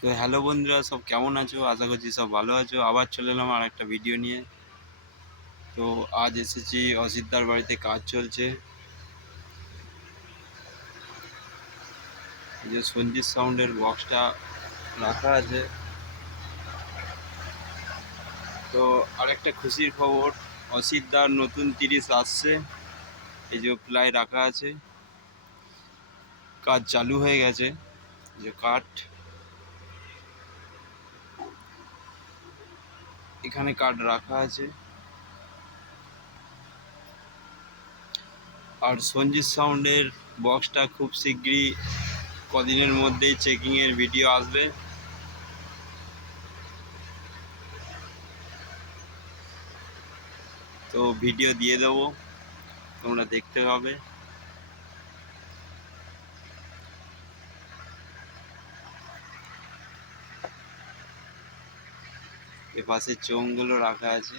তো হ্যালো বন্ধুরা, সব কেমন আছো? আশা করছি সব ভালো আছো। আবার চলে এলাম আর একটা ভিডিও নিয়ে। তো আজ এসেছি অসিতদার বাড়িতে, কাজ চলছে। এই যে সঞ্জিত সাউন্ডের বক্সটা রাখা আছে। তো আরেকটা খুশির খবর, অসিতদার নতুন 30 আসছে। এই যে প্লাই রাখা আছে, কাজ চালু হয়ে গেছে। এই যে কাঠ, এখানে কাঠ রাখা আছে। আর সঞ্জিত সাউন্ডের বক্সটা খুব শিগগিরই, কদিনের মধ্যেই চেকিংয়ের ভিডিও আসবে। তো ভিডিও দিয়ে দেবো, তোমরা দেখতে পাবে। এপাশে চোঙগুলো রাখা আছে।